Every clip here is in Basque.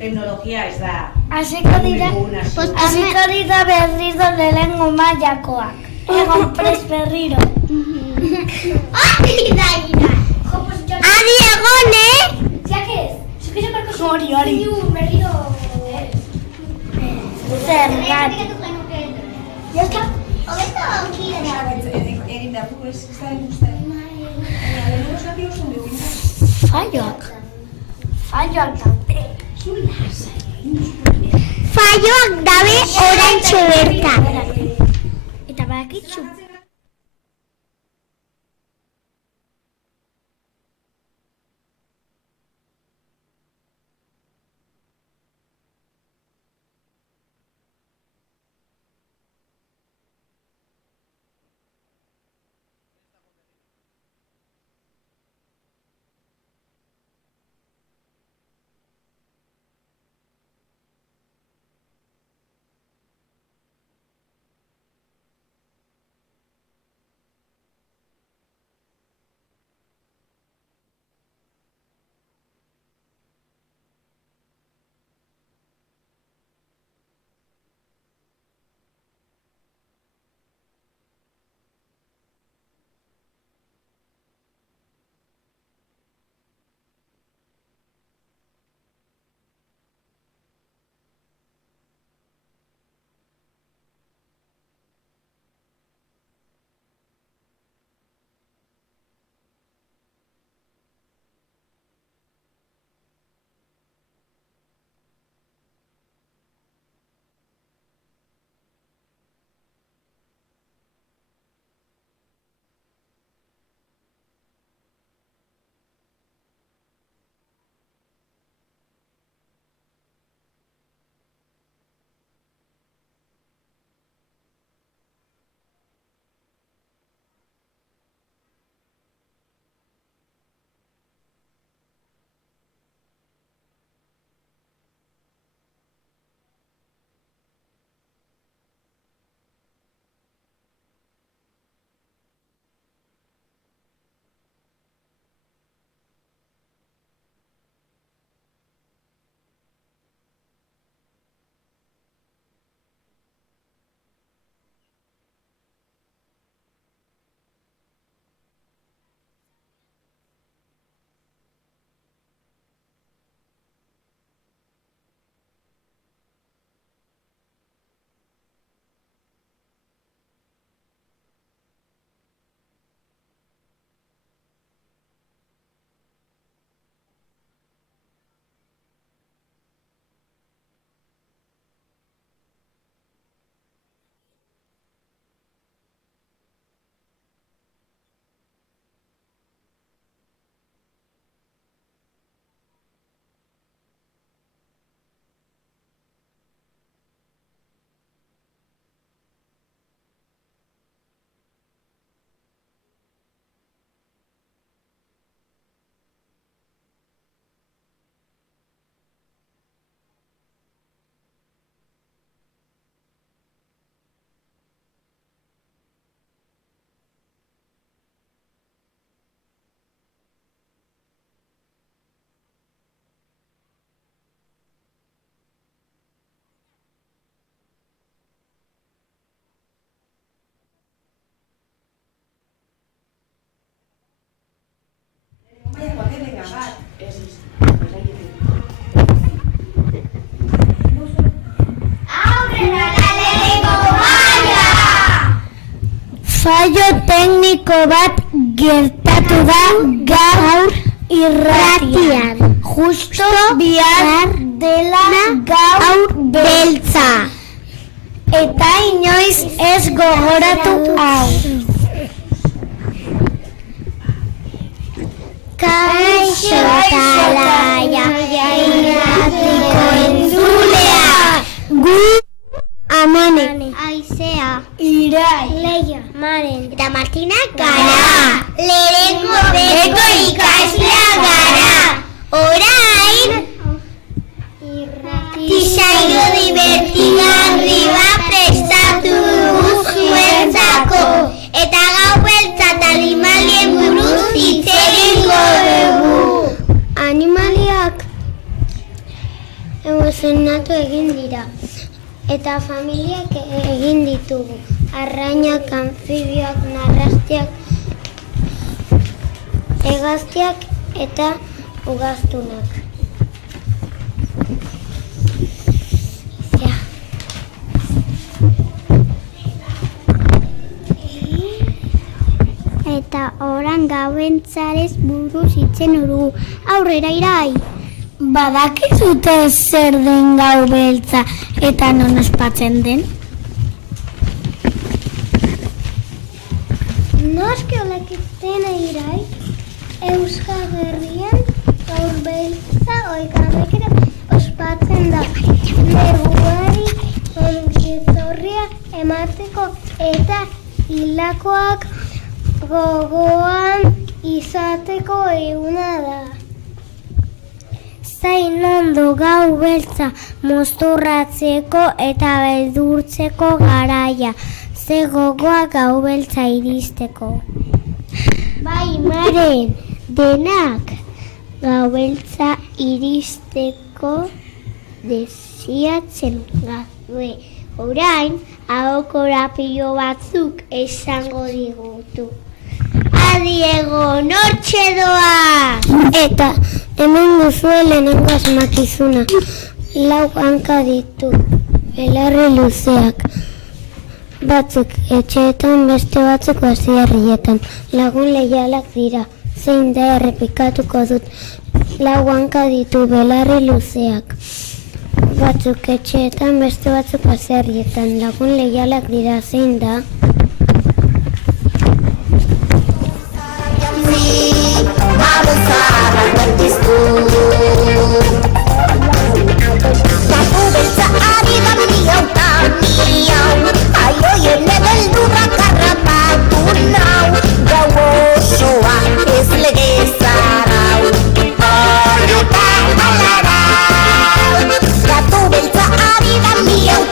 teknologia ez da. Hasiko dira berriro lehengo mailakoak. Egon prest berriro. Adi egon, Hori. Zergatik. Egin behar dugu ez da ikusten. Falloak daude. Falloak dabe oraintxe bertan. Eta bakitzu. Fallo tekniko bat gertatu da gaur irratian. Justo bihar dela gaur beltza. Eta inoiz ez gogoratu hau. Kaixo talaia irratiko entzulea. Gu Amane, Aizea, Irai, Leia, Maren eta Martina gara. Lehenengo beko ikaslea gara. Orain saio divertigarri bat prestatu dugu zuentzako. Eta gau beltza eta animalien buruz hitz egingo dugu. Animaliak emozionatu egin dira. Eta familiak egin ditugu. Arrainak, anfibioak, narrastiak, hegaztiak eta ugaztunak. Eta oran gauentzarez buruz itzen urugu. Aurrera irai! Badakizute zer den gau beltza eta non ospatzen den? Noski olakiztena irai, Euskal Herrian gaur beltza oikamekera ospatzen da. Neguari ongitorria emateko eta hilakoak gogoan izateko eguna da. Zain ondo gau beltza mozturratzeko eta beldurtzeko garaia, ze gogoa gau beltza iristeko. Bai, Maren, denak gau beltza iristeko desiatzen gabe. Orain, hau korapilo batzuk esango digutu. Adiego, nortxe doa! Eta hemen duzue lehenengo asmakizuna. 4 hanka ditu, belarri luzeak. Batzuk etxeetan, beste batzuk baziarrietan. Lagun leialak dira, zein da errepikatuko dut. 4 hanka ditu, belarri luzeak. Batzuk etxeetan, beste batzuk baziarrietan. Lagun leialak dira, zein da. Vamos a arrancar disco. Gau beltza ari da miau, aioie nebeldurra karrapatu nau. Gau osoa ez legezarau, horreta alarau. Gau beltza ari da miau,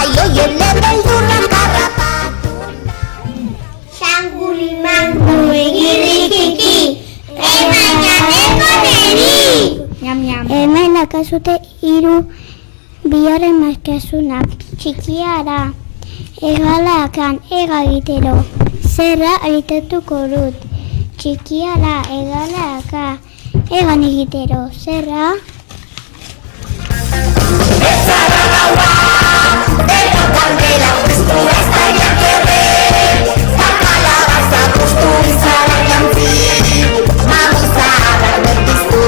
aioie nebeldurra karrapatu nau. Xanguli manguli girikiki, emainateko neri. Hemen dakazute 3 biaren maskasunak. Txikia da, egalakan egagitero, zerra aritatuko dut. Txikia da, egalaka, egan egitero, zerra. Ezara gaua, dela kandela, piztu eztaila kerre, zakalabaza puztu izara jantzi, mamuzara bertiztu.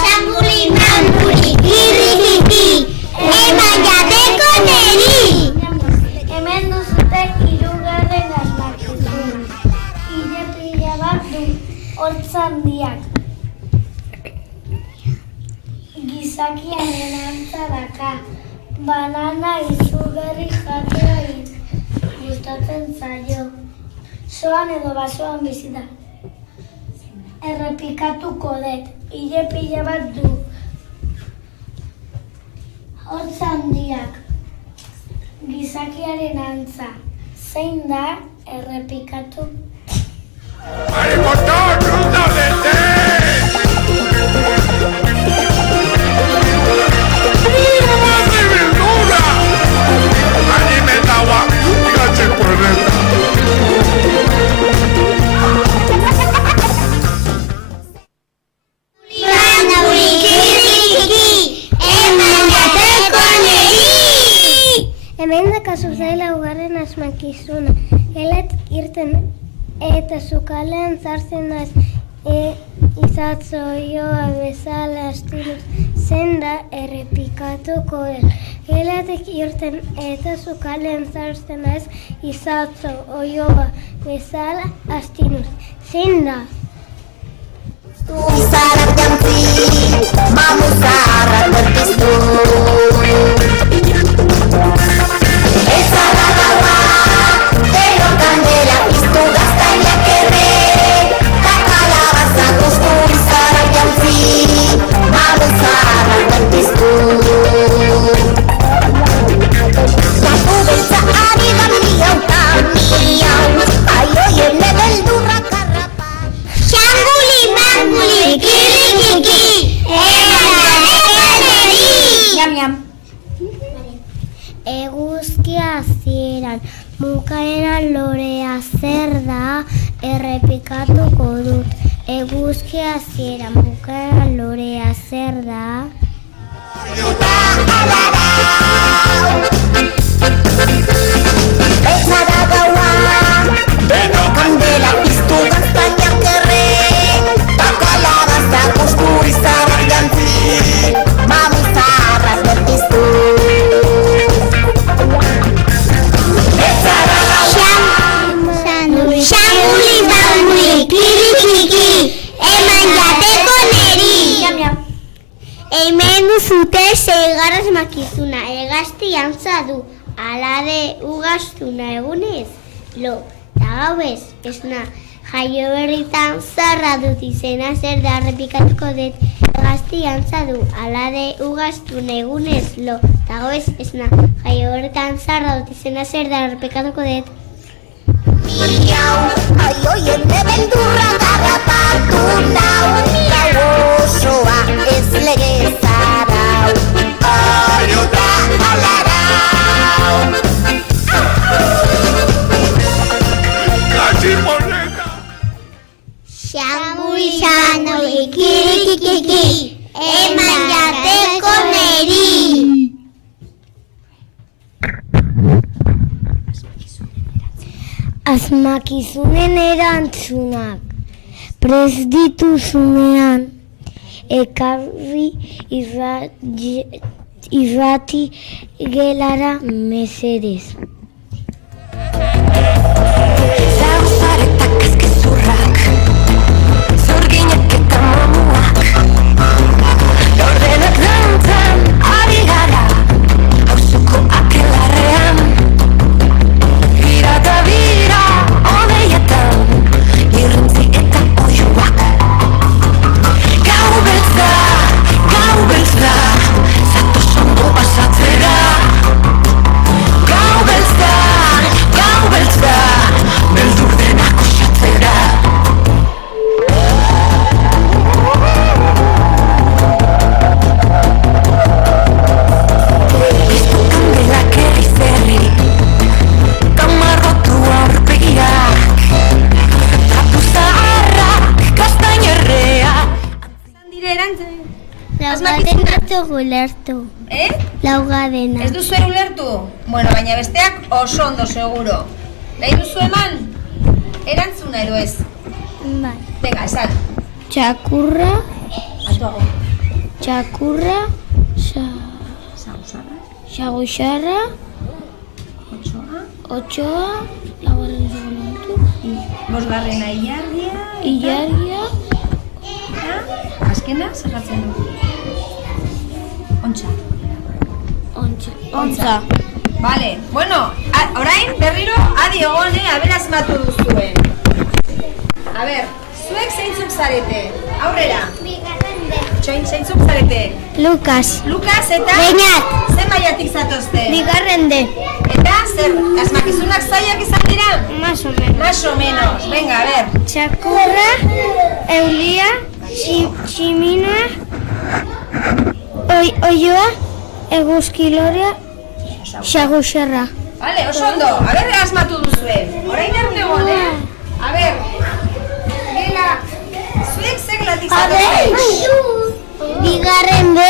Xanguli manguli girikiki, emainateko neri. Hemen duzute 3. asmakizuna. Ile bat du, hortz handiak. Gizakiaren antza daka, banana izugarri jatea gustatzen zaio. Soan edo basoan bizi da. Errepikatuko dut, ile bat du. Hortz handiak, gizakiaren antza, zein da errepikatu? Hemen dakazu zaila 4. asmakizuna. Gelet irten eta sukalean zartzen naiz izatzoioa bezala astinuz. Zein da errepikatuko dut. Gelatik irten eta sukalean zartzen naiz izatzoioa bezala astinuz. Zein da. Izara jantzi, mamuzarra bertiztu. Ezara gaua, delo kandela, piztu gaztaila kerre, takalabaza guztu izara jantzi, mamuzarra bertiztu. Gau beltza ari da miau, aioie nebeldurra errepikatuko dut. Eguzki hasieran bukaeran lorea zer da? Bezara gaua, deno kandela piztu gaztainak erre, takalabazta kosturi zabar jantzi, mamu zaharraz berpiztu. Bezara gaua, Xanguli, banguli, kirikiki, eman jateko neri. Hemen duzute seigarren asmakizuna, hegazti antza du, alade ugaztuna egunez, lo, eta gauez, esna, jaio berritan zarra dut izena zer da errepikatuko dut, hegazti antza du, alade ugaztuna egunez, lo, eta gauez, esna, jaio berritan zarra dut izena zer da errepikatuko dut. miau, aioien beldurra garrapatu dau, gau osoa ez legezarau, aio da alarau. Xanguli, xanguli, kirikiki, eman jateko neri. Asmakizunen erantzunak, prest dituzunean, ekarri irrati gelara mesedez. Zaguzaretak azkezurrak, zurginak eta mamuak, ordenak dantzan ari gara, hauzuko akelarrean. Bira eta bira, odeietan, irrintzi eta oiuak. Gau beltza, zatoz ondo pasatzera. Gau beltza, beldur denak osatzera. Piztu kandelak erri-zerri, tamarrotu aurpegiak, trapu zaharrak, kastainerreak. Dire erantzen. Laugadena dugu lertu. Laugadena. Ez duzu ulertu? Bueno, baina besteak oso ondo seguro. Nahi duzu eman? Erantzuna edo ez? Bai. Venga, esan. Txakurra, Altuago. txakurra, Zaguzarra. xagusarra, Otsoa. otxoa, laugarren segundu, Bosgarrena ilargia. ilargia, Eta azkena zer jartzen du? Ontsa. ontza. Vale, bueno, orain berriro adi egon, aber asmatu duzuen. A ber, zuek zeintzuk zarete? Aurrera. Txoin, zeintzuk zarete? Lukas. Lukas eta... Beñat. Zer mailatik zatozte? Bigarren de. Eta zer, asmakizunak zailak izan dira? Más o menos. Más o menos, venga, a ver. Txakurra, eulia, tximina, oioa, eguzkilorea, xagusarra. Vale, oso ondo, a ber asmatu duzue. Orain arte egon, A ber, gela, zuek zer gelatik zatozte? Bigarren B,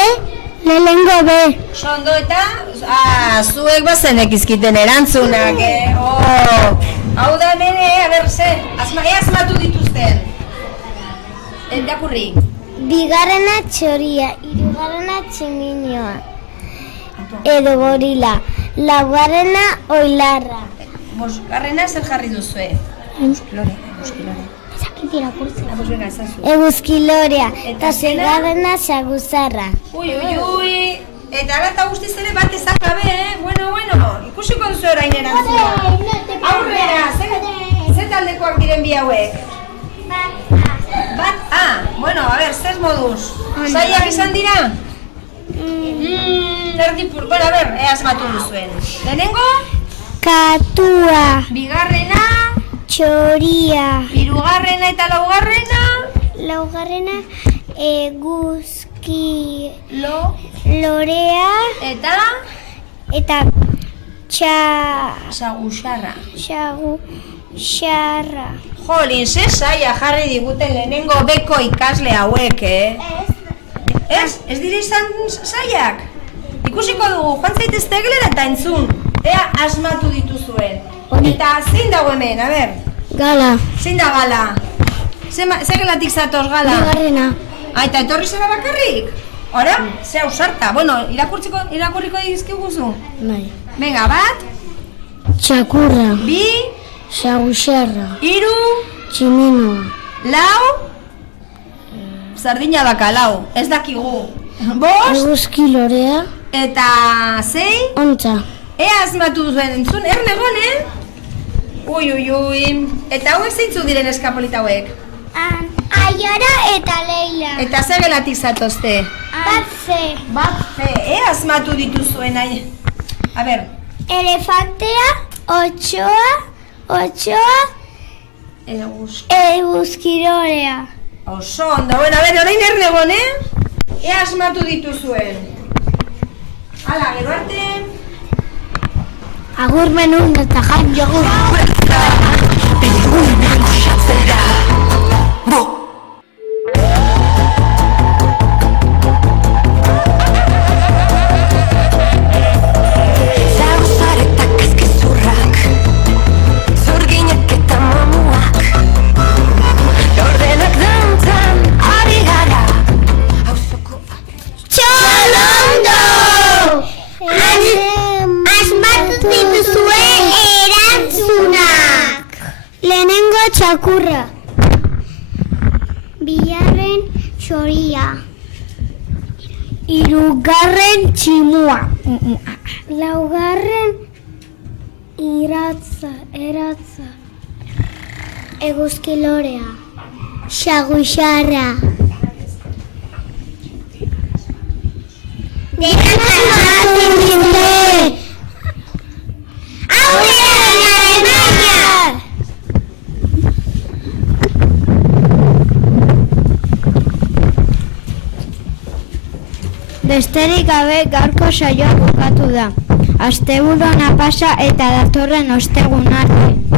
lehengo B. Oso ondo eta, zuek bazenek izkiten erantzunak, Hau da hemen, a ber, zer, asmatu dituzten. Irakurri. Bigarrena txoria, hirugarrena tximinioa. Edo gorila. Laugarrena oilarra. Bosgarrena zer jarri duzue? Euskilore. Venga, ezazu. Eguzkilorea. Eta Eta seigarrena xaguzarra. Ui. Eta agerta guztiz ere bat ezak gabe, Bueno, ikusiko duzu orain erantzuna. Aurrera, zer taldekoak diren bi hauek? Bat, bueno, a ber, zer moduz? Zailak izan dira? Erdipur, bueno, a ber, asmatu duzuen. Lehenengo, Katua. bigarrena, Txoria. hirugarrena eta laugarrena, Laugarrena eguzki lo, lorea. eta Eta sagusarra. xagusarra. Jolin, ze saia jarri diguten lehenengo beko ikasle hauek, Ez dire izan saiak? Ikusiko dugu, joan zaitezte eglera eta entzun. Ea asmatu dituzuen. Eta zein dago hemen, a ber? Gala. Zein da gala? Ze gelatik zatoz gala? Bigarrena. Eta etorri zara bakarrik? Ora, ze ausarta. Bueno, irakurriko dizkiguzu? Bai. Venga, bat, Txakurra. bi, Saguxarra. hiru, Tximinoa. lau, sardina bakalau, ez dakigu. Bost, Eguzki lorea. eta sei, Ontza. ea asmatu duzuen entzun, ernegon, Ui. Eta hauek zeintzu diren eskapolita hauek? Aiara eta Leila. Eta ze gelatik zatozte? Batze. Ea asmatu dituzuen, A ber, Elefantea, otxoa, eguzkilorea. oso ondo, bueno, a ber, orain ernegon, Ea asmatu dituzuen. Hala, gero arte. Agur menun eta jan jogur. Begirunea goxatzera. Bo! Zauzaretak ezkezurrak, zurginak eta mamuak, ordenak dantzan ari gara. Txolondo! Asmatu dituzue erantzunak. Lehenengo txakurra. Bigarren txoria. Hirugarren tximua. Laugarren eratza. Eguzkilorea. Saguxarra. Denak asmatu dituzue. Aurrera Alemania! Besterik gabe gaurko saioa bukatu da. Asteburuan pasa eta datorren ostegun arte.